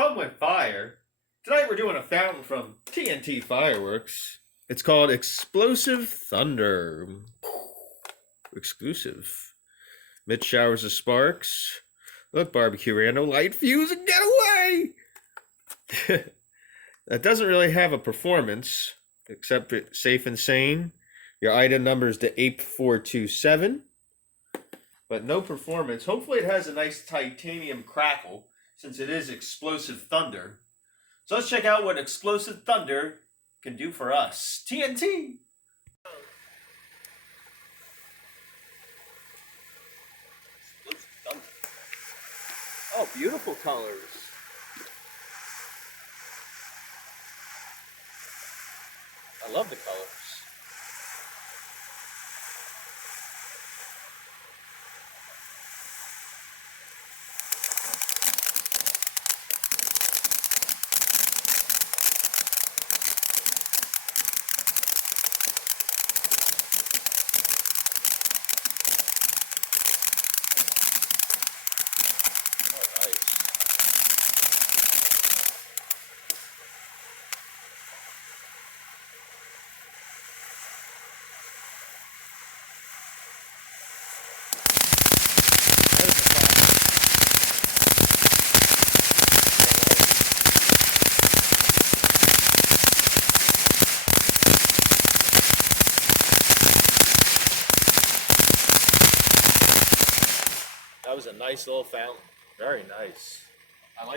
Fun with fire. Tonight we're doing a fountain from TNT Fireworks. It's called Explosive Thunder. Exclusive. Mid showers of sparks. Look, barbecue rando, light fuse and get away! That doesn't really have a performance, except it's safe and sane. Your item number is the 8427. But no performance. Hopefully it has a nice titanium crackle, since it is Explosive Thunder. So let's check out what Explosive Thunder can do for us. TNT! Explosive Thunder. Oh, beautiful colors. I love the colors. That was a nice little fountain. Very nice.